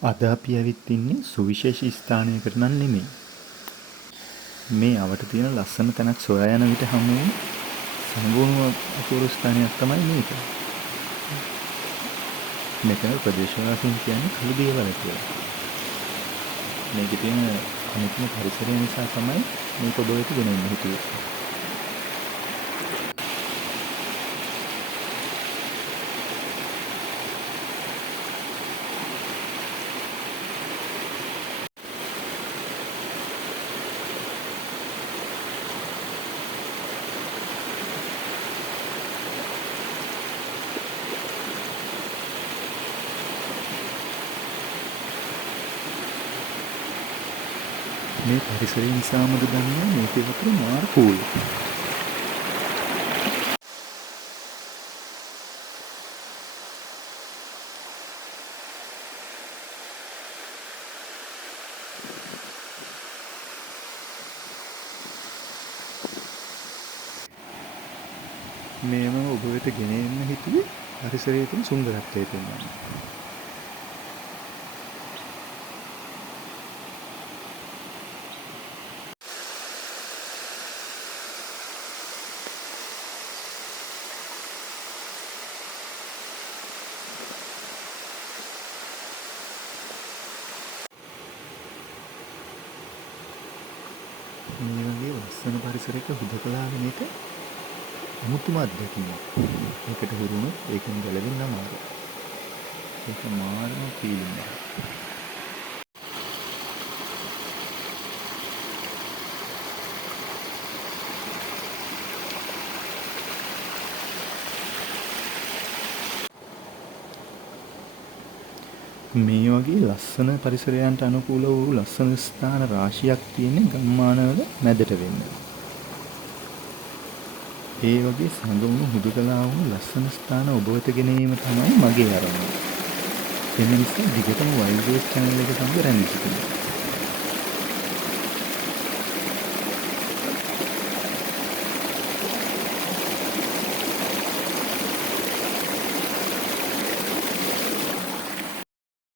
අද අපි ඇවිත් ඉන්නේ සුවිශේෂී ස්ථානයකට නම් නෙමෙයි. මේ අවට තියෙන ලස්සන තැනක් සොයා යන විට හමු වුණු සංගුණු අපූර්ව ස්ථානයක් තමයි මේක. මෙතන ප්‍රදේශවාසීන් කියන්නේ කළු දියවල කියලා. මේකේ තියෙන අනිත්ම පරිසරය නිසා තමයි මේක ඔබ වෙත ගෙනෙන්න හිතුවේ. මේ පරිසරය නිසාමද දන්නේ මේකේ වතුර මාර කූල්. මේව ඔබ වෙත ගෙනෙන්න හිතුවේ පරිසරයේ තියෙන සුන්දරත්වය පෙන්වන්න. මේ වගේ ලස්සන පරිසරයක හුදකලා වෙන එක අමුතුම අත්දැකීමක්. ඒකට හුරු වුණොත් ඒකෙන් ගැලවෙන්න අමාරුයි. ඒක මාරම ෆීලිං එකක්. මේ වගේ ලස්සන පරිසරයන්ට අනුකූල වූ ලස්සන ස්ථාන රාශියක් තියෙන ගම්මානවල මැදට වෙන්න. ඒ වගේ සංගමුණු හුදකලා වුණු ලස්සන ස්ථාන ඔබ වෙත ගෙනීම තමයි මගේ අරමුණ. එම නිසා දිගටම වයිල්ඩ් වේස් channel එක සමග රැඳී සිටින්න.